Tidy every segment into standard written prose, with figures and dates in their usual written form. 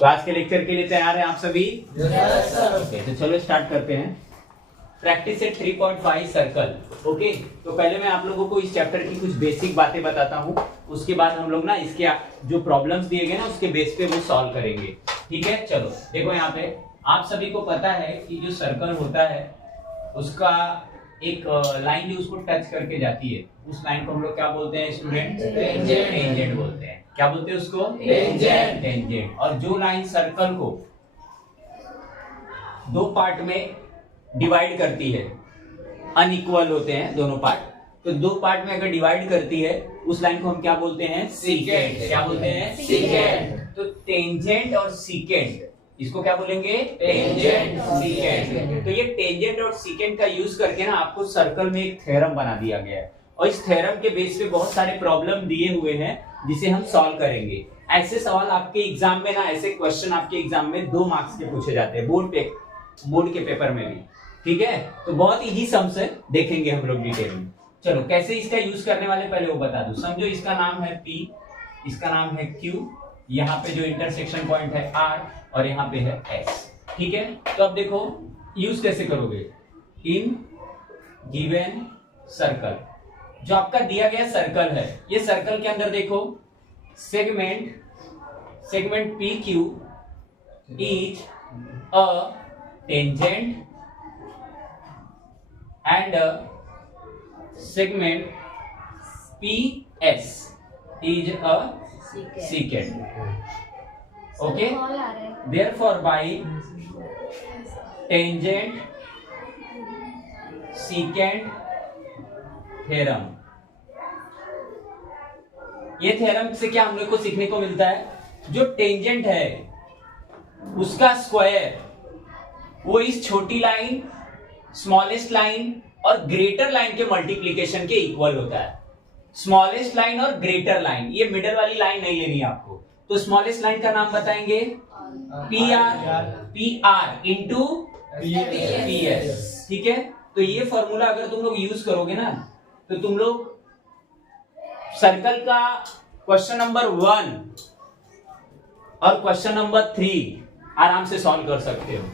तो आज के लेक्चर के लिए तैयार हैं आप सभी? Yes sir. ओके, तो चलो स्टार्ट करते हैं। Practice set 3.5 circle. ओके, तो पहले मैं आप लोगों को इस चैप्टर की कुछ बेसिक बातें बताता हूँ, उसके बाद हम लोग ना इसके जो प्रॉब्लम्स दिए गए ना उसके बेस पे वो सॉल्व करेंगे। ठीक है, चलो देखो यहाँ पे आप सभी को पता है कि जो सर्कल होता है उसका एक लाइन जो उसको टच करके जाती है, उस लाइन को हम लोग क्या बोलते हैं स्टूडेंट? टेंजेंट बोलते हैं। क्या बोलते हैं उसको? टेंजेंट। और जो लाइन सर्कल को दो पार्ट में डिवाइड करती है, अनइक्वल होते हैं दोनों पार्ट, तो दो पार्ट में अगर डिवाइड करती है उस लाइन को हम क्या बोलते हैं? सीकेंट। क्या बोलते हैं? सीकेंट। तो टेंजेंट और सीकेंट, इसको क्या बोलेंगे? Tangent secant. तो ये टेंजेंट और सीकेंट का यूज करके ना आपको सर्कल में एक थ्योरम बना दिया गया है, और इस थ्योरम के बेस पे बहुत सारे प्रॉब्लम दिए हुए हैं जिसे हम सॉल्व करेंगे। ऐसे सवाल आपके एग्जाम में ना, ऐसे क्वेश्चन आपके एग्जाम में 2 मार्क्स के पूछे जाते हैं, बोर्ड के पेपर में भी। ठीक है, तो बहुत इजी सम्स है, देखेंगे हम लोग डिटेल में। चलो कैसे इसका यूज करने वाले पहले वो बता दूं। समझो इसका नाम है P, इसका नाम है Q, यहाँ पे जो इंटरसेक्शन पॉइंट है R और यहाँ पे है S। ठीक है, तो अब देखो यूज कैसे करोगे। इन गिवन सर्कल, जो आपका दिया गया सर्कल है, ये सर्कल के अंदर देखो segment PQ is a tangent and segment PS is a secant. Okay, therefore by tangent secant theorem, ये थ्योरम से क्या हम लोग को सीखने को मिलता है? जो टेंजेंट है उसका स्क्वायर वो इस छोटी लाइन, स्मॉलेस्ट लाइन और ग्रेटर लाइन के मल्टीप्लीकेशन के इक्वल होता है। स्मॉलेस्ट लाइन और ग्रेटर लाइन, ये मिडल वाली लाइन नहीं लेनी है आपको। तो स्मॉलेस्ट लाइन का नाम बताएंगे PR इंटू PS। ठीक है, तो ये फॉर्मूला अगर तुम लोग यूज करोगे ना, तो तुम लोग सर्कल का क्वेश्चन नंबर 1 और क्वेश्चन नंबर 3 आराम से सॉल्व कर सकते हो।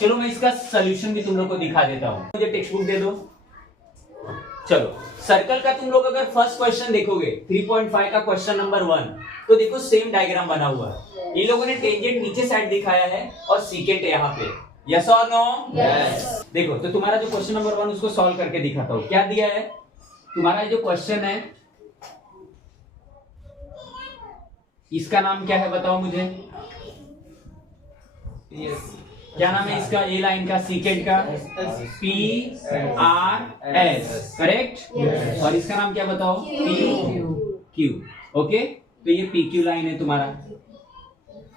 चलो मैं इसका सॉल्यूशन भी तुम लोग को दिखा देता हूं, मुझे टेक्स्ट बुक दे दो। चलो सर्कल का तुम लोग अगर फर्स्ट क्वेश्चन देखोगे 3.5 का क्वेश्चन नंबर 1, तो देखो सेम डायग्राम बना हुआ है। ये लोगों ने टेंजेंट नीचे साइड दिखाया है और सीकेंट यहाँ पे। यस और नो? यस। देखो तो तुम्हारा जो क्वेश्चन नंबर 1 उसको सॉल्व करके दिखाता हूँ। क्या दिया है तुम्हारा जो क्वेश्चन है, इसका नाम क्या है बताओ मुझे? क्या नाम है इसका? ए लाइन का, सीकेंट का PRS, करेक्ट। और इसका नाम क्या बताओ? PQ। ओके, तो ये PQ लाइन है तुम्हारा,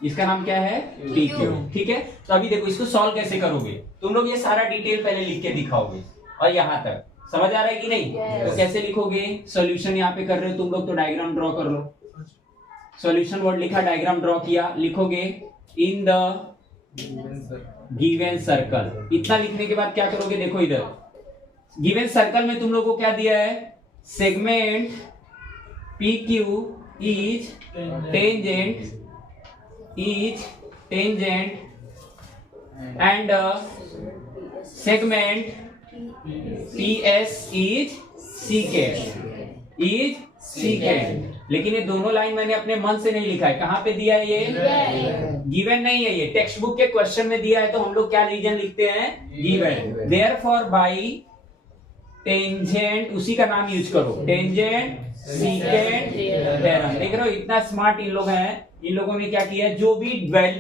इसका नाम क्या है? PQ। ठीक है, तो अभी देखो इसको सॉल्व कैसे करोगे। तुम लोग ये सारा डिटेल पहले लिख के दिखाओगे, और यहाँ तक समझ आ रहा है कि नहीं? तो कैसे लिखोगे? सॉल्यूशन यहाँ पे कर रहे हो तुम लोग, तो डायग्राम ड्रॉ कर लो। सॉल्यूशन वर्ड लिखा, डायग्राम ड्रॉ किया, लिखोगे इन द गिवन सर्कल। इतना लिखने के बाद क्या करोगे? देखो इधर गिवन सर्कल में तुम लोगों को क्या दिया है? Segment PQ is tangent and segment PS is secant. लेकिन ये दोनों लाइन मैंने अपने मन से नहीं लिखा है। कहां पे दिया है? ये गिवन नहीं है, ये टेक्स्ट बुक के क्वेश्चन में दिया है, तो हम लोग क्या रीजन लिखते हैं? गिवन। देयरफॉर बाय टेंजेंट, उसी का नाम यूज करो, टेंजेंट सीकेंट थ्योरम। देख रहे हो इतना स्मार्ट इन लोग हैं। इन लोगों ने क्या किया है? जो भी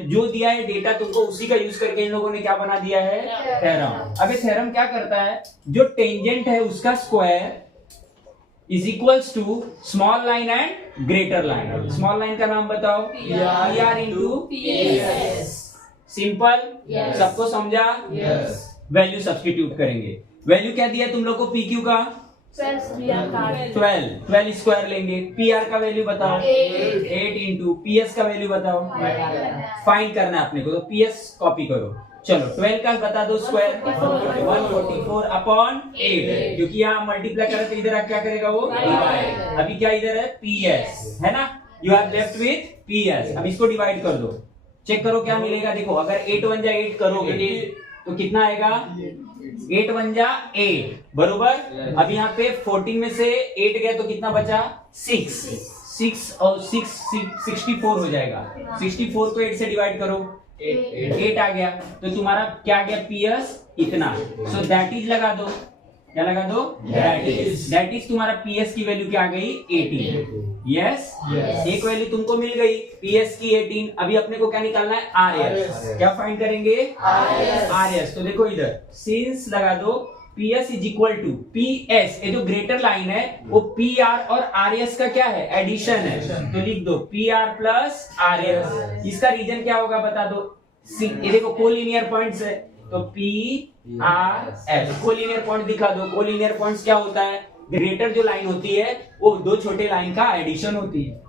जो दिया है डेटा तुमको, उसी का यूज करके इन लोगों ने क्या बना दिया है? थ्योरम। अब ये थ्योरम क्या करता है? जो टेंजेंट है उसका square is equals to small line and greater line. Small line का नाम बताओ? PR into PS। सिंपल, सबको समझा? वैल्यू सब्स्टिट्यूट करेंगे। वैल्यू क्या दिया तुम लोग को? PQ का 12 स्क्वायर लेंगे। PR का वैल्यू बताओ? 8 इंटू PS का वैल्यू बताओ? फाइंड करना है अपने को, तो PS कॉपी करो। चलो 12 का बता दो स्क्वायर, 144 अपॉन 8, क्योंकि यहाँ मल्टीप्लाई करे तो इधर क्या करेगा वो? डिवाइड। अभी क्या इधर है? PS है ना, you have left with PS। अब इसको डिवाइड कर दो। चेक करो क्या मिलेगा। देखो अगर 8 1 जा 8 करोगे तो कितना आएगा, 8 1 जा 8 बरोबर। अब यहाँ पे 14 में से 8 गया तो कितना बचा, 6 और 64 हो जाएगा। 64 को 8 से डिवाइड करो, 8 आ गया। तो तुम्हारा क्या आ गया, पीएस इतना। सो दैट इज लगा दो, क्या लगा दो, दैट इज तुम्हारा पीएस की वैल्यू क्या आ गई, 18। यस, एक वैल्यू तुमको मिल गई पीएस की 18। अभी अपने को क्या निकालना है, आरएस। क्या फाइंड करेंगे, आरएस। तो देखो इधर सिंस लगा दो, PS is equal to PS, ये जो ग्रेटर लाइन है वो PR और RS का क्या है, एडिशन है। तो लिख दो PR प्लस RS। इसका रीजन क्या होगा बता दो। ये देखो कोलिनियर पॉइंट्स है, तो PRS कोलिनियर पॉइंट दिखा दो। कोलिनियर पॉइंट्स क्या होता है, ग्रेटर जो लाइन होती है वो दो छोटे लाइन का एडिशन होती है।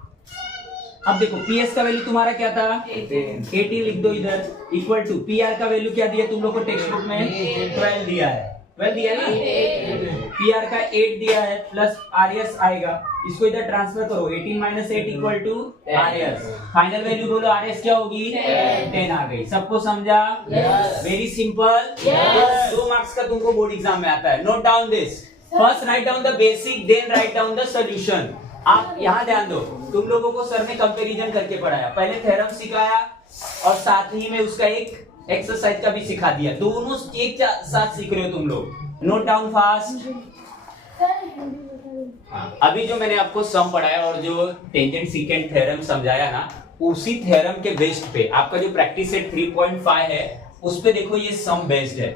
अब देखो PS का वैल्यू तुम्हारा क्या था, 18 लिख दो इधर, इक्वल टू PR का वैल्यू क्या दिया तुम लोग को टेक्स्ट बुक में, 12 दिया है, 12 दिया ना, PR का 8 दिया है प्लस RS आएगा। इसको इधर ट्रांसफर करो, 18 minus 8 equal to RS। Final value बोलो RS क्या होगी, 10 आ गई। सबको समझा, वेरी सिंपल। 2 मार्क्स का तुमको बोर्ड एग्जाम में आता है। Note down this, first write down the basic, then write down the solution. आप यहाँ ध्यान दो, तुम लोगों को सर ने कंपैरिजन करके पढ़ाया, पहले थ्योरम सिखाया और साथ ही में उसका एक एक्सरसाइज का भी सिखा दिया। दोनों एक साथ सीख रहे हो तुम लोग। Note down fast. अभी जो मैंने आपको सम पढ़ाया और जो टेंजेंट सीकेंट थ्योरम समझाया ना, उसी थ्योरम के बेस्ड पे आपका जो प्रैक्टिस सेट 3.5 है उस पे देखो ये सम बेस्ड है।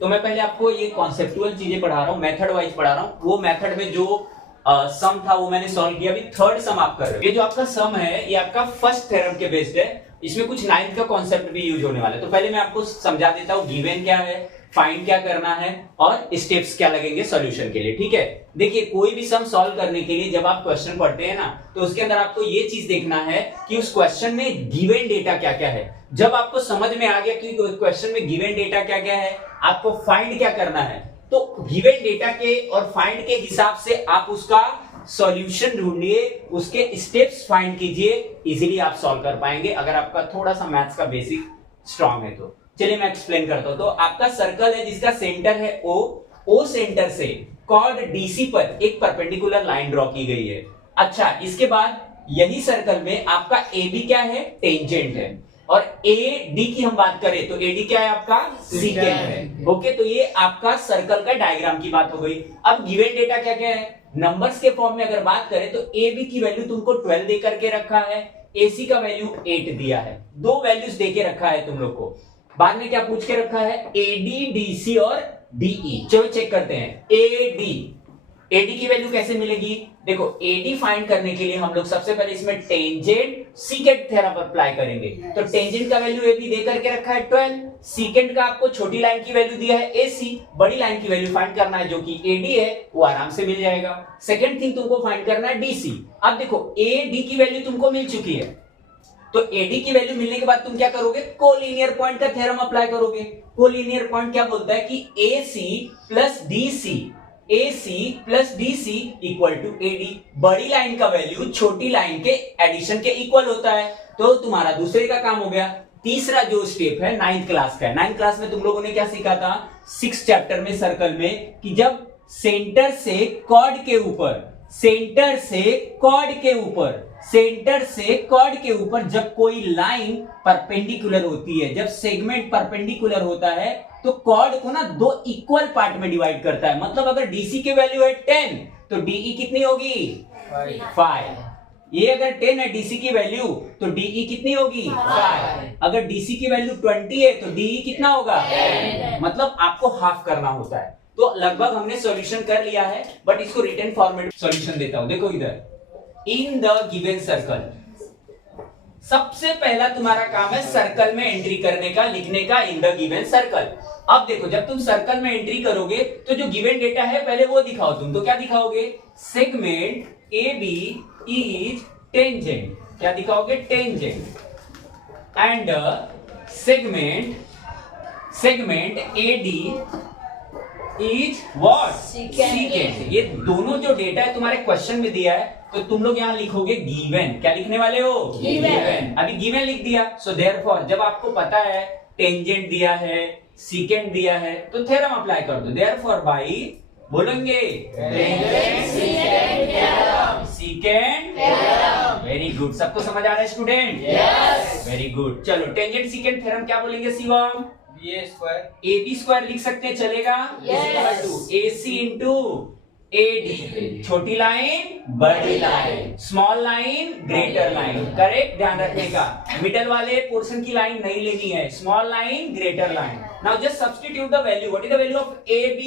तो मैं पहले आपको ये कॉन्सेप्टुअल चीजें पढ़ा रहा हूँ, मेथड वाइज पढ़ा रहा हूँ। वो मेथड में जो सम था वो मैंने सॉल्व किया। अभी थर्ड सम आप कर रहे हो। ये जो आपका सम है ये आपका फर्स्ट थ्योरम के बेस्ड है, इसमें कुछ 9th का कॉन्सेप्ट भी यूज होने वाला है। तो पहले मैं आपको समझा देता हूँ गिवन क्या है, फाइंड क्या करना है और स्टेप्स क्या लगेंगे सॉल्यूशन के लिए, ठीक है। देखिए कोई भी सम सॉल्व करने के लिए जब आप क्वेश्चन पढ़ते हैं ना, तो उसके अंदर आपको ये चीज देखना है कि उस क्वेश्चन में गिवन डेटा क्या क्या है। जब आपको समझ में आ गया कि क्वेश्चन में गिवन डेटा क्या क्या है, आपको फाइंड क्या करना है, तो गिवन डेटा के और फाइंड के हिसाब से आप उसका सॉल्यूशन ढूंढिए, उसके स्टेप्स फाइंड कीजिए, इजीली आप सॉल्व कर पाएंगे अगर आपका थोड़ा सा मैथ्स का बेसिक स्ट्रांग है तो। चलिए मैं एक्सप्लेन करता हूं। तो आपका सर्कल है जिसका सेंटर है O सेंटर से कॉर्ड DC पर एक परपेंडिकुलर लाइन ड्रॉ की गई है। अच्छा, इसके बाद यही सर्कल में आपका AB क्या है, टेंजेंट है, और AD की हम बात करें तो AD क्या है आपका, सीकेंट है। ओके, तो ये आपका सर्कल का डायग्राम की बात हो गई। अब गिवन डेटा क्या क्या है, नंबर्स के फॉर्म में अगर बात करें तो AB की वैल्यू तुमको 12 दे करके रखा है, AC का वैल्यू 8 दिया है। दो वैल्यूज दे के रखा है तुम लोग को। बाद में क्या पूछ के रखा है, AD, DC और DE। चलो चेक करते हैं। AD की वैल्यू कैसे मिलेगी, देखो AD फाइंड करने के लिए हम लोग सबसे पहले इसमें टेंजेंट सीकेंट थ्योरम अप्लाई करेंगे। तो टेंजेंट का वैल्यू AB दे करके रखा है 12, सीकेंट का आपको छोटी लाइन की वैल्यू दिया है AC, बड़ी लाइन की वैल्यू फाइंड करना है जो कि AD है, वो आराम से मिल जाएगा। सेकंड थिंग तुमको फाइंड करना है DC। अब देखो AD की वैल्यू तुमको मिल चुकी है, तो AD की वैल्यू मिलने के बाद तुम क्या करोगे, कोलिनियर पॉइंट का थ्योरम अप्लाई करोगे। कोलिनियर पॉइंट क्या बोलता है कि AC plus DC equal to AD। बड़ी लाइन का वैल्यू छोटी लाइन के एडिशन के इक्वल होता है। तो तुम्हारा दूसरे का काम हो गया। तीसरा जो स्टेप है 9th क्लास का है। 9th क्लास में तुम लोगों ने क्या सीखा था, 6th चैप्टर में सर्कल में, कि जब सेंटर से कॉर्ड के ऊपर जब कोई लाइन परपेंडिकुलर होती है, जब सेगमेंट परपेंडिकुलर होता है, तो कॉर्ड को ना दो इक्वल पार्ट में डिवाइड करता है। मतलब अगर DC की वैल्यू है 10 तो DE कितनी होगी, 5। ये अगर 10 है DC की वैल्यू तो DE कितनी होगी, 5। अगर DC की वैल्यू 20 है तो DE कितना होगा, 10। मतलब आपको हाफ करना होता है। तो लगभग हमने सॉल्यूशन कर लिया है, बट इसको रिटन फॉर्मेट सॉल्यूशन देता हूं। देखो इधर, इन द गिवन सर्कल, सबसे पहला तुम्हारा काम है सर्कल में एंट्री करने का, लिखने का इन द गिवन सर्कल। अब देखो जब तुम सर्कल में एंट्री करोगे तो जो गिवन डेटा है पहले वो दिखाओ तुम। तो क्या दिखाओगे, सेगमेंट AB इज टेंजेंट, क्या दिखाओगे, tangent, and segment AD is what? Secant. ये दोनों जो डेटा है तुम्हारे क्वेश्चन में दिया है, तो तुम लोग यहाँ लिखोगे गिवन। क्या लिखने वाले हो? Given. अभी गिवन लिख दिया, सो देयरफॉर जब आपको पता है टेंजेंट दिया है, सीकेंट दिया है, तो थ्योरम अप्लाई कर दो। देयरफॉर बाई बोलेंगे सीकेंट। वेरी गुड, सबको समझ आ रहा है स्टूडेंट? Very good. चलो टेंजेंट सीकेंट थ्योरम क्या बोलेंगे शिवम? AB स्क्वायर लिख सकते हैं, चलेगा? AC इंटू AD, छोटी लाइन बड़ी line, small line greater line, correct? ध्यान रखने का, मिडल वाले पोर्शन की लाइन नहीं लेनी है, small line greater line. Now just substitute the value. What is the value of AB?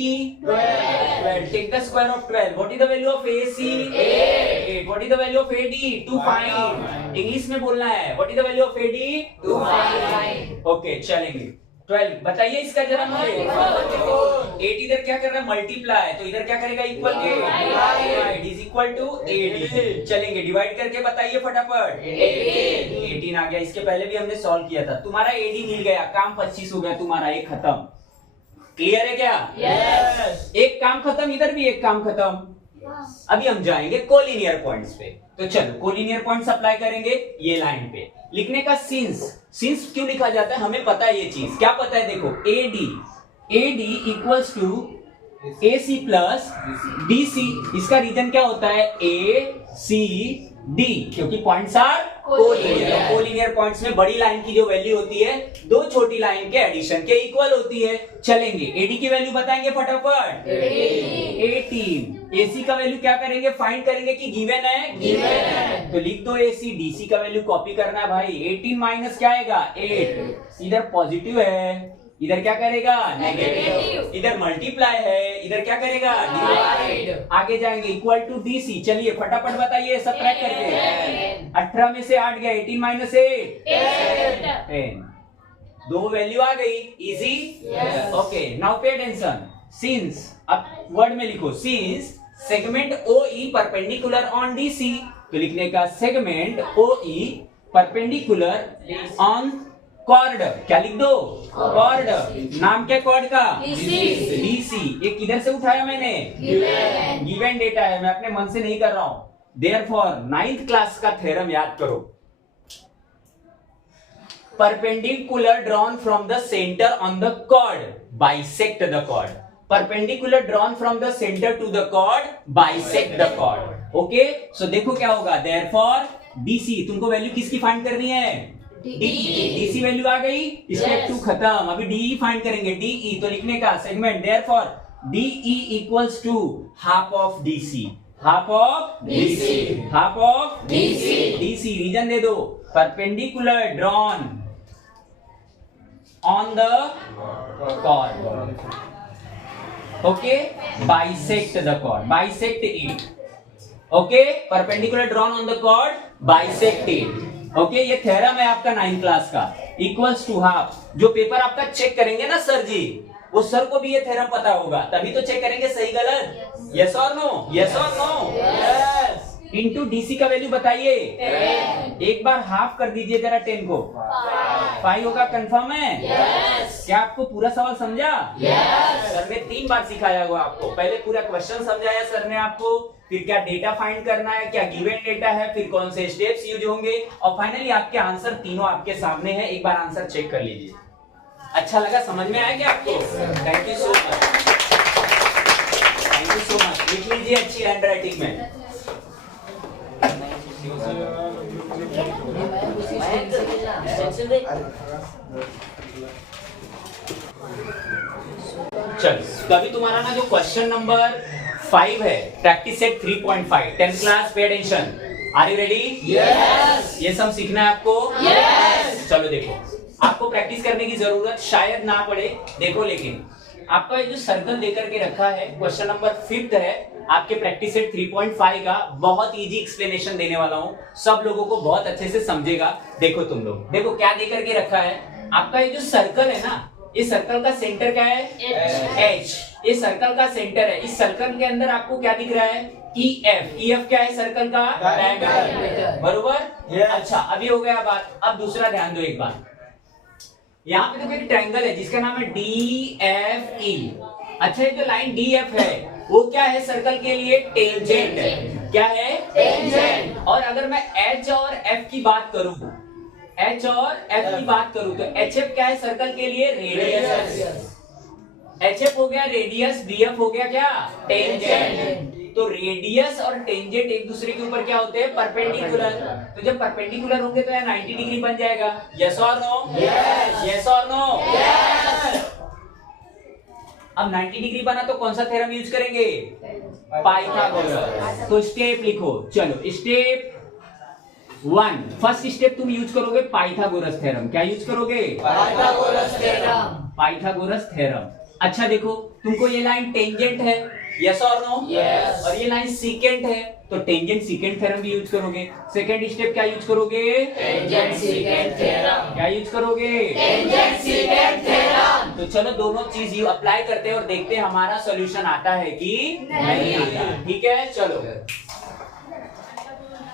12. Take the square of 12. What is the value of AC? 8. What is the value of AD? 2 5. English में बोलना है, what is the value of AD? 2 5. Okay, चलेंगे। 12 बताइए इसका जरा मुझे। 8 इधर क्या कर रहा है? मल्टीप्लाई, तो इधर क्या करेगा? इक्वल के डिवाइड इज इक्वल टू 80। चलेंगे, डिवाइड करके बताइए फटाफट। 18 आ गया। इसके पहले भी हमने सॉल्व किया था। तुम्हारा AD मिल गया, काम 25 हो गया तुम्हारा, एक खत्म। क्लियर है क्या? एक काम खत्म, इधर भी एक काम खत्म। अभी हम जाएंगे कोलिनियर पॉइंट्स पे। तो चलो कोलिनियर पॉइंट्स अप्लाई करेंगे ये लाइन पे। लिखने का सिंस क्यों लिखा जाता है? हमें पता है ये चीज। क्या पता है? देखो AD equals to AC plus DC। इसका रीजन क्या होता है? ACD, क्योंकि points are collinear. Collinear points में बड़ी लाइन की जो वैल्यू होती है, दो छोटी लाइन के एडिशन के इक्वल होती है। चलेंगे, AD की वैल्यू बताएंगे फटाफट। 18। AC का वैल्यू क्या करेंगे? फाइंड करेंगे कि गिवन है, तो लिख दो AC। DC का वैल्यू कॉपी करना है भाई। 18 माइनस क्या आएगा? 8। इधर पॉजिटिव है, इधर क्या करेगा? नेगेटिव। इधर मल्टीप्लाई है, इधर क्या करेगा? डिवाइड। आगे जाएंगे, इक्वल टू DC। चलिए फटाफट बताइए सबट्रैक्ट करके। 18 में से 8 गया, 18 माइनस 8 10। दो वैल्यू आ गई, easy. Okay, now pay attention. Since, अब वर्ड में लिखो, since segment OE perpendicular on DC, तो लिखने का segment OE perpendicular on chord. क्या लिख दो? कॉर्ड। नाम क्या कॉर्ड का? DC। ये किधर से उठाया मैंने? गिवन डेटा है, मैं अपने मन से नहीं कर रहा हूं। देयरफॉर 9th क्लास का थ्योरम याद करो। Perpendicular drawn from the centre on the chord, bisect the chord. Perpendicular drawn from the centre to the chord, bisect the chord. Okay, so देखो क्या होगा। देयरफॉर DC, तुमको वैल्यू किसकी find करनी है? DC वैल्यू आ गई, स्टेप 2 खत्म। अभी DE फाइंड करेंगे। DE, तो लिखने का segment, therefore DE equals to half of DC। Half of DC। Reason दे दो, perpendicular drawn on the chord, okay, bisect the chord, bisect it. Okay, perpendicular drawn on the chord, bisect it. Okay, ये theorem है आपका 9th class का। Equals to half. जो paper आपका check करेंगे ना सर जी, वो सर को भी ये थ्योरम पता होगा, तभी तो चेक करेंगे सही गलत। यस और नो? यस और नो? यस। इंटू DC का वैल्यू बताइए। एक बार हाफ कर दीजिए जरा 10 को। 5 होगा, कंफर्म है? yes. क्या आपको पूरा सवाल समझा? yes. सर ने 3 बार सिखाया हुआ आपको। पहले पूरा क्वेश्चन समझाया सर ने आपको, फिर क्या डेटा फाइंड करना है, क्या गिवन डेटा है, फिर कौन से स्टेप्स यूज होंगे, और फाइनली आपके आंसर तीनों आपके सामने है। एक बार आंसर चेक कर लीजिए। अच्छा लगा? समझ में आया क्या आपको? Thank you so much, thank you so much. लिख लीजिए अच्छी हैंड राइटिंग में। चल, तो अभी तुम्हारा ना जो क्वेश्चन नंबर 5 है, practice set 3.5, 10th class, pay attention. Are you ready? Yes. ये सब सीखना है आपको? यस। चलो देखो, आपको प्रैक्टिस करने की जरूरत शायद ना पड़े, देखो, लेकिन आपका ये जो सर्कल देकर के रखा है, क्वेश्चन नंबर 5 है आपके प्रैक्टिस सेट 3.5 का। बहुत इजी एक्सप्लेनेशन देने वाला हूं, सब लोगों को बहुत अच्छे से समझेगा। देखो तुम लोग, देखो क्या देकर के रखा है। आपका ये जो सर्कल है ना, इस सर्कल का सेंटर क्या है? H। ये सर्कल का सेंटर है। इस सर्कल के अंदर आपको क्या दिख रहा है? EF क्या है? सर्कल का डायमीटर, बरोबर? अच्छा, अभी हो गया बात। अब दूसरा ध्यान दो एक बार। यहाँ पे देखो एक ट्रायंगल है जिसका नाम है DFE। अच्छा ये जो लाइन DF है वो क्या है सर्कल के लिए? टेंजेंट है। क्या है? टेंजेंट। और अगर मैं H और F की बात करूं, H और F की बात करूं तो HF क्या है सर्कल के लिए? रेडियस। HF हो गया रेडियस, BF हो गया क्या? टेंजेंट। तो रेडियस और टेंजेंट एक दूसरे के ऊपर क्या होते हैं? परपेंडिकुलर। तो जब परपेंडिकुलर होंगे तो यहाँ 90 डिग्री बन जाएगा। यस और नो? यस और नो? अब 90 डिग्री बना तो कौन सा थ्योरम यूज करेंगे? पाइथागोरस। तो स्टेप लिखो, चलो स्टेप 1, फर्स्ट स्टेप तुम यूज करोगे पाइथागोरस थ्योरम। क्या यूज करोगे? Pythagoras theorem. Pythagoras theorem. अच्छा देखो, तुमको ये लाइन टेंजेंट है, यस और नो? यस। और ये लाइन सीकेंट है, तो टेंजेंट सीकेंट थ्योरम भी यूज करोगे। सेकंड स्टेप क्या यूज करोगे? Tangent secant theorem. क्या यूज करोगे? Tangent secant theorem. तो चलो दोनों चीज यू अप्लाई करते हैं और देखते हैं हमारा सॉल्यूशन आता है कि नहीं आता। ठीक है, चलो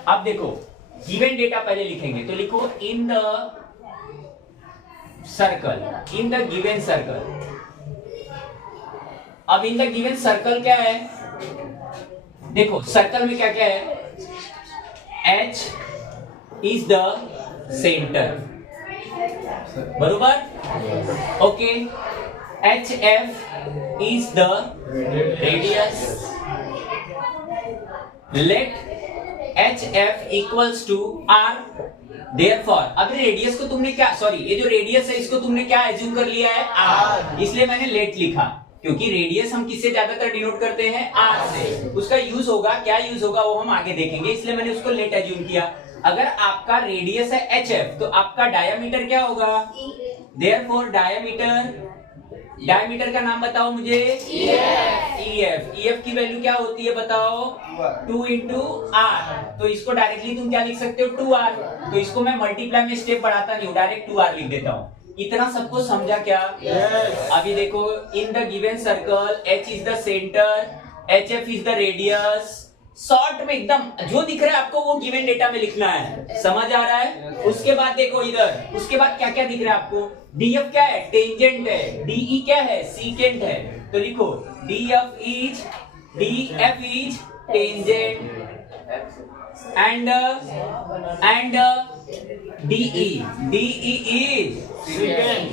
अब देखो गिवन डेटा पहले लिखेंगे, तो लिखो in the circle, in the given circle. अब इन द गिवन सर्कल क्या है? देखो सर्कल में क्या क्या है? H इज द सेंटर, बरोबर? Okay, HF is the radius. Let HF equals to R। Therefore अभी रेडियस को तुमने क्या, सॉरी ये जो रेडियस है इसको तुमने क्या एज्यूम कर लिया है? R। इसलिए मैंने लेट लिखा, क्योंकि रेडियस हम किससे ज्यादातर डिनोट करते हैं? R से। उसका यूज होगा, क्या यूज होगा वो हम आगे देखेंगे, इसलिए मैंने उसको लेट एज्यूम किया। अगर आपका रेडियस है HF तो आपका डायमीटर क्या होगा? देयरफॉर डायमीटर का नाम बताओ मुझे। EF की वैल्यू क्या होती है बताओ? 2 into R। तो इसको डायरेक्टली तुम क्या लिख सकते हो? 2R। तो इसको मैं मल्टीप्लाई में स्टेप बढ़ाता नहीं हूँ, डायरेक्ट 2R लिख देता हूँ। इतना सबको समझा क्या? अभी देखो in the given circle H is the centre, HF is the radius. Short में एकदम जो दिख रहा है आपको वो गिवन डेटा में लिखना है, समझ आ रहा है? उसके बाद देखो इधर, उसके बाद क्या क्या दिख रहा है आपको? DF क्या है? टेंजेंट है। DE क्या है? सीकेंट है। तो लिखो DF is tangent and DE is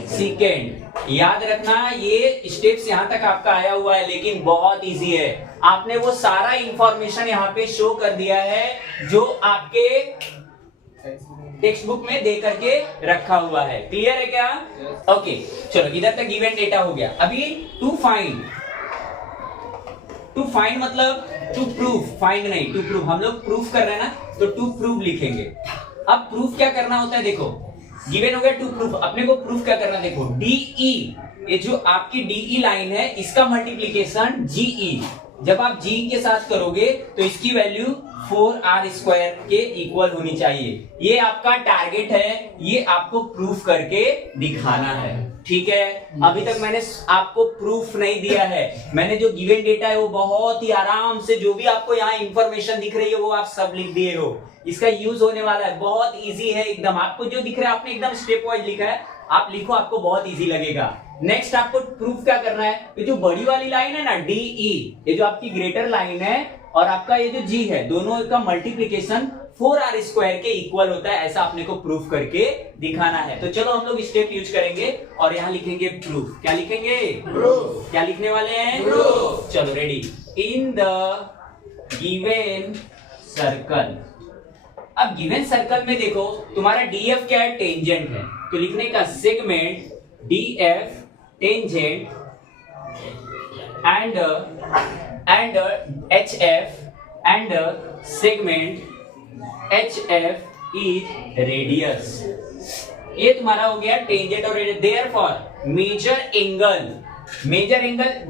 secant. याद रखना ये स्टेप्स यहाँ तक आपका आया हुआ है, लेकिन बहुत इजी है। आपने वो सारा इंफॉर्मेशन यहाँ पे शो कर दिया है जो आपके टेक्स्ट बुक में दे करके रखा हुआ है। क्लियर है क्या? ओके, चलो इधर तक गिवन डेटा हो गया। अभी टू फाइंड मतलब टू प्रूफ, फाइंड नहीं, टू प्रूफ। हम लोग प्रूफ कर रहे हैं ना, तो टू प्रूफ लिखेंगे। अब प्रूफ क्या करना होता है? देखो गिवन हो गया टू प्रूफ, अपने को प्रूफ क्या करना है? देखो DE, ये जो आपकी DE लाइन है इसका मल्टीप्लीकेशन GE। जब आप GE के साथ करोगे तो इसकी वैल्यू 4R स्क्वायर के इक्वल होनी चाहिए। ये आपका टारगेट है, ये आपको प्रूफ करके दिखाना है। ठीक है, अभी तक मैंने आपको प्रूफ नहीं दिया है। मैंने जो गिवन डेटा है वो बहुत ही आराम से, जो भी आपको यहाँ इंफॉर्मेशन दिख रही है वो आप सब लिख दिए हो। इसका यूज होने वाला है, बहुत इजी है एकदम। आपको जो दिख रहा है आपने एकदम स्टेप वाइज लिखा है, आप लिखो, आपको बहुत इजी लगेगा। नेक्स्ट आपको प्रूफ क्या करना है? ये जो बड़ी वाली लाइन है ना DE, ये जो आपकी ग्रेटर लाइन है और आपका ये जो G है, दोनों का मल्टीप्लीकेशन 4R स्क्वायर के इक्वल होता है, ऐसा आपने को प्रूफ करके दिखाना है। तो चलो हम लोग स्टेप यूज करेंगे और यहाँ लिखेंगे प्रूफ। क्या लिखेंगे? प्रूफ। क्या लिखने वाले हैं? प्रूफ। चलो ready. In the given circle. अब गिवन सर्कल में देखो तुम्हारा DF क्या है? टेंजेंट है, तो लिखने का segment DF tangent and HF and segment HF is radius। ये तुम्हारा हो गया टेंजेंट और radius. Therefore major angle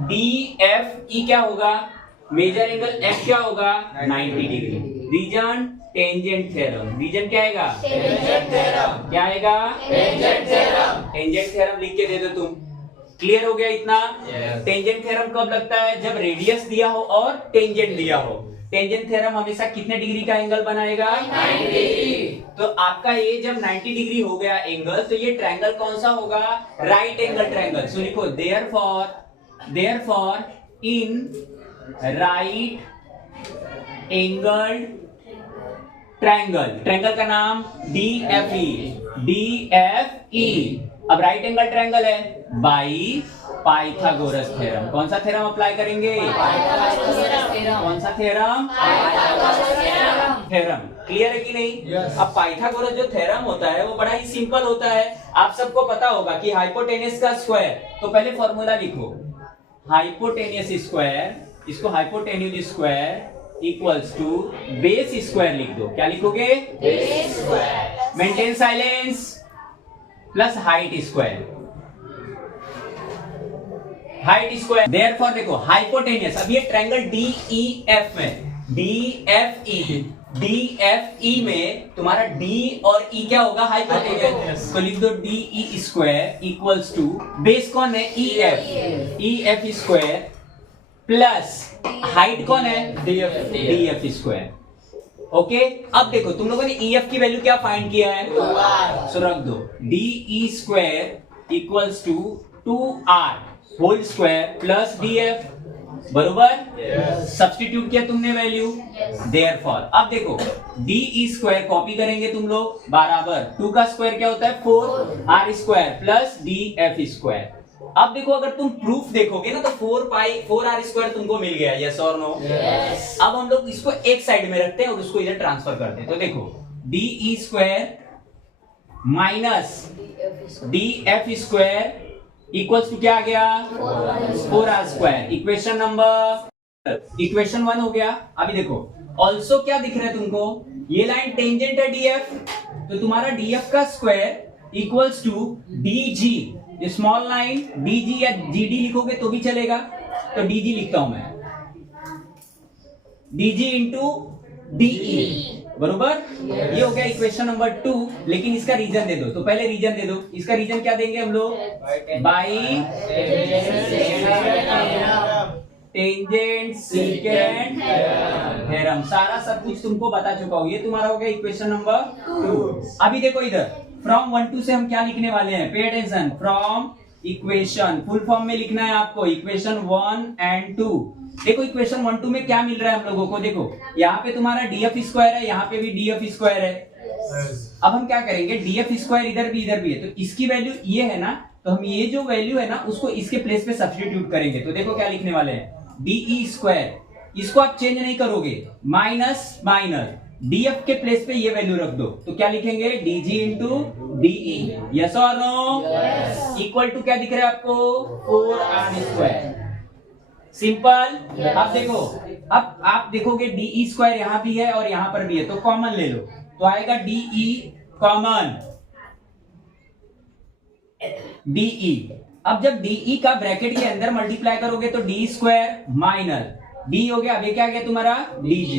DFE क्या होगा? मेजर एंगल F क्या होगा? 90 degree. Reason tangent theorem. Reason क्या आएगा? Tangent theorem. क्या आएगा? Tangent theorem. टेंजेंट थ्योरम लिख के दे दो तुम। क्लियर हो गया इतना? टेंजेंट थ्योरम कब लगता है? जब रेडियस दिया हो और टेंजेंट दिया हो। टेंजेंट थ्योरम हमेशा कितने डिग्री का एंगल बनाएगा? 90 डिग्री। तो आपका ये जब 90 डिग्री हो गया एंगल, तो ये ट्रायंगल कौन सा होगा? Right angle triangle. सो लिखो therefore therefore in right angled triangle का नाम DFE। अब राइट एंगल ट्रायंगल है बाई पाइथागोरस थ्योरम। कौन सा थ्योरम अप्लाई करेंगे? कौन सा थ्योरम? थ्योरम। क्लियर है कि नहीं? अब पाइथागोरस जो थ्योरम होता है वो बड़ा ही सिंपल होता है। आप सबको पता होगा कि हाइपोटेनस का स्क्वायर, तो पहले फॉर्मूला लिखो, हाइपोटेनस स्क्वायर, इसको hypotenuse square equals to base square लिख दो। क्या लिखोगे? Base square. Maintain silence plus height square. Height square therefore देखो हाइपोटेनियस, अब ये ट्रायंगल DEF में DFE में तुम्हारा D और E क्या होगा? हाइपोटेनियस। तो लिख दो DE square equals to base कौन है? EF स्क्वायर प्लस हाइट कौन है? DF square. ओके, अब देखो तुम लोगों ने EF की वैल्यू क्या फाइंड किया है? 2R। सो रख दो DE square equals to 2R whole square plus DF, बरोबर? सब्स्टिट्यूट किया तुमने वैल्यू, देयरफॉर अब देखो DE स्क्वायर कॉपी करेंगे तुम लोग, बराबर 2 का स्क्वायर क्या होता है? 4R square plus DF square. अब देखो अगर तुम प्रूफ देखोगे ना तो 4R स्क्वायर तुमको मिल गया, यस और नो? अब हम लोग इसको एक साइड में रखते हैं और उसको इधर ट्रांसफर करते हैं। तो देखो DE square minus DF square equals to क्या आ गया? 4R square. इक्वेशन 1 हो गया। अभी देखो ऑल्सो क्या दिख रहा है तुमको? ये लाइन टेंजेंट है DF, तो तुम्हारा DF का square equals to DG, small line DG या GD लिखोगे तो भी चलेगा, तो DG लिखता हूं मैं, DG इंटू DE, बरोबर? ये हो गया इक्वेशन नंबर 2। लेकिन इसका रीजन दे दो, तो पहले रीजन दे दो। इसका रीजन क्या देंगे हम लोग? By tangent second theorem. सारा सब कुछ तुमको बता चुका हूं। ये तुम्हारा हो गया इक्वेशन नंबर 2। अभी देखो इधर फ्रॉम 1 2 से हम क्या लिखने वाले हैं? Pay attention. From equation full form में लिखना है आपको, इक्वेशन 1 एंड 2। देखो इक्वेशन 1 2 में क्या मिल रहा है हम लोगों को? देखो यहाँ पे तुम्हारा DF स्क्वायर है, यहाँ पे भी DF स्क्वायर है। अब हम क्या करेंगे? DF स्क्वायर इधर भी है, तो इसकी वैल्यू ये है ना, तो हम ये जो वैल्यू है ना उसको इसके प्लेस पे सब्स्टिट्यूट करेंगे। तो देखो क्या लिखने वाले हैं? DE स्क्वायर, इसको आप चेंज नहीं करोगे, माइनस माइनस DF के प्लेस पे ये वैल्यू रख दो, तो क्या लिखेंगे? DG इंटू DE, यस और नो? इक्वल टू क्या दिख रहा है आपको? 4R square. सिंपल। अब देखो, अब आप देखोगे DE स्क्वायर यहां भी है और यहां पर भी है, तो कॉमन ले लो, तो आएगा DE कॉमन DE। अब जब DE का ब्रैकेट के अंदर मल्टीप्लाई करोगे तो D स्क्वायर माइनस D हो गया। अभी क्या गया तुम्हारा? DG,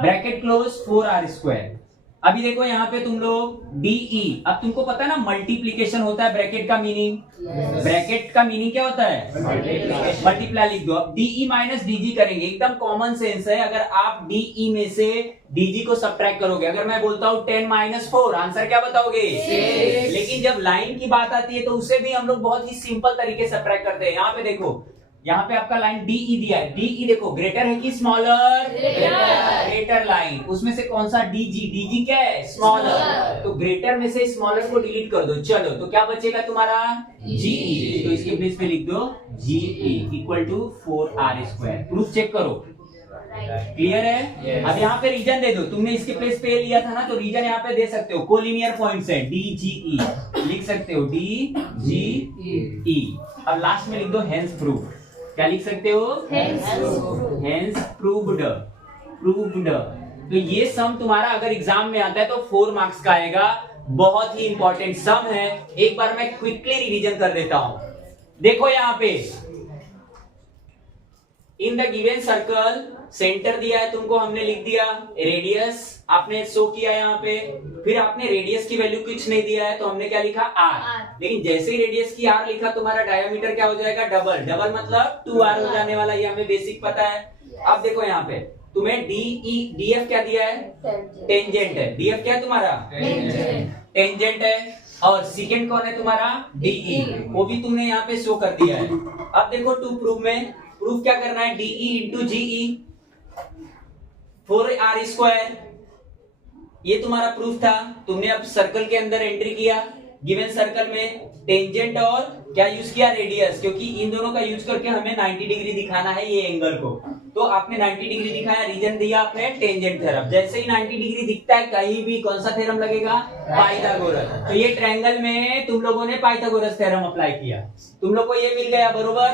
bracket close 4R square. अभी देखो यहाँ पे तुम लोग DE, अब तुमको पता है ना मल्टीप्लीकेशन होता है ब्रैकेट का मीनिंग। ब्रैकेट का मीनिंग क्या होता है? मल्टीप्लाई लिख दो। अब DE माइनस DG करेंगे, एकदम कॉमन सेंस है। अगर आप DE में से DG को सब्ट्रैक्ट करोगे, अगर मैं बोलता हूँ 10 माइनस 4, आंसर क्या बताओगे? 6। लेकिन जब लाइन की बात आती है तो उसे भी हम लोग बहुत ही सिंपल तरीके से सब्ट्रैक्ट करते हैं। यहाँ पे देखो, यहाँ पे आपका लाइन DE दिया है, DE देखो ग्रेटर है कि स्मॉलर? ग्रेटर लाइन, उसमें से कौन सा? DG क्या है? स्मॉलर। तो ग्रेटर में से स्मॉलर को डिलीट कर दो। चलो, तो क्या बचेगा तुम्हारा? GE, तो इसके प्लेस पे लिख दो GE equal to 4R square. Proof check करो, क्लियर है? अब यहाँ पे रीजन दे दो। तुमने इसके प्लेस पे लिया था ना, तो रीजन यहाँ पे दे सकते हो, कोलिनियर पॉइंट्स है, DGE लिख सकते हो, DGE। अब लास्ट में लिख दो हेंस प्रूफ। क्या लिख सकते हो? Hence proved. तो ये सम तुम्हारा अगर एग्जाम में आता है तो 4 मार्क्स का आएगा। बहुत ही इंपॉर्टेंट सम है। एक बार मैं क्विकली रिवीजन कर देता हूं। देखो यहाँ पे in the given circle centre दिया है तुमको, हमने लिख दिया रेडियस, आपने शो किया यहाँ पे। फिर आपने रेडियस की वैल्यू कुछ नहीं दिया है तो हमने क्या लिखा? R। लेकिन जैसे ही रेडियस की R लिखा, तुम्हारा डायमीटर क्या हो जाएगा? डबल मतलब 2R हो जाने वाला। ये हमें बेसिक पता है। अब देखो यहाँ पे तुम्हें DF क्या दिया है? टेंजेंट है। DF क्या है तुम्हारा? टेंजेंट है। और सेकेंड कौन है तुम्हारा डीई, वो भी तुमने यहाँ पे शो कर दिया है। अब देखो टू प्रूफ में प्रूफ क्या करना है, डीई इंटू जीई 4r², ये तुम्हारा प्रूफ था। तुमने अब सर्कल के अंदर एंट्री किया, गिवन सर्कल में टेंजेंट और क्या यूज किया, रेडियस, क्योंकि इन दोनों का यूज करके हमें 90 डिग्री दिखाना है ये एंगल को। तो आपने 90 डिग्री दिखाया, रीजन दिया आपने टेंजेंट थ्योरम। जैसे ही 90 डिग्री दिखता है कहीं भी, कौन सा थ्योरम लगेगा, पाइथागोरस। तो ये ट्रायंगल में तुम लोगों ने पाइथागोरस थ्योरम अप्लाई किया, तुम लोग को ये मिल गया, बरोबर।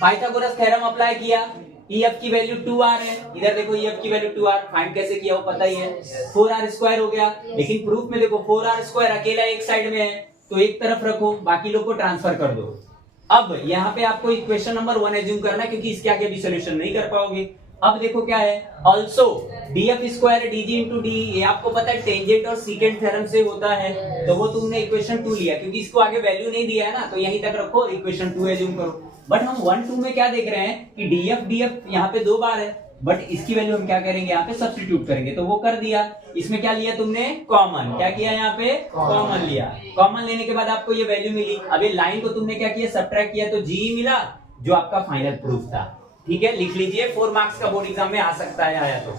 पाइथागोरस थ्योरम अप्लाई किया, EF की वैल्यू 2r है, इधर देखो EF की वैल्यू 2r, फाइंड कैसे किया वो पता ही है, 4r² हो गया। लेकिन प्रूफ में देखो 4r² अकेला एक साइड में है, तो एक तरफ रखो, बाकी लोग को ट्रांसफर कर दो। अब यहाँ पे आपको इक्वेशन नंबर 1 एज्यूम करना है, क्योंकि इसके आगे भी सोल्यूशन नहीं कर पाओगे। अब देखो क्या है, also df² dg into D, ये आपको पता है टेंजेंट और सीकेंट थ्योरम से होता है, तो वो तुमने इक्वेशन 2 लिया, क्योंकि इसको आगे वैल्यू नहीं दिया है ना, तो यहीं तक रखो, इक्वेशन 2 एज्यूम करो। बट हम 1 2 में क्या देख रहे हैं कि df यहाँ पे 2 बार है, बट इसकी वैल्यू हम क्या करेंगे, यहाँ पे सब्स्टिट्यूट करेंगे, तो वो कर दिया। इसमें क्या लिया तुमने, कॉमन, क्या किया यहाँ पे, कॉमन लिया। कॉमन लेने के बाद आपको ये वैल्यू मिली। अब ये लाइन को तुमने क्या किया, सब्ट्रैक्ट किया, तो जी मिला, जो आपका फाइनल प्रूफ था। ठीक है, लिख लीजिए, 4 मार्क्स का बोर्ड एग्जाम में आ सकता है, आया तो।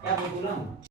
क्या बोला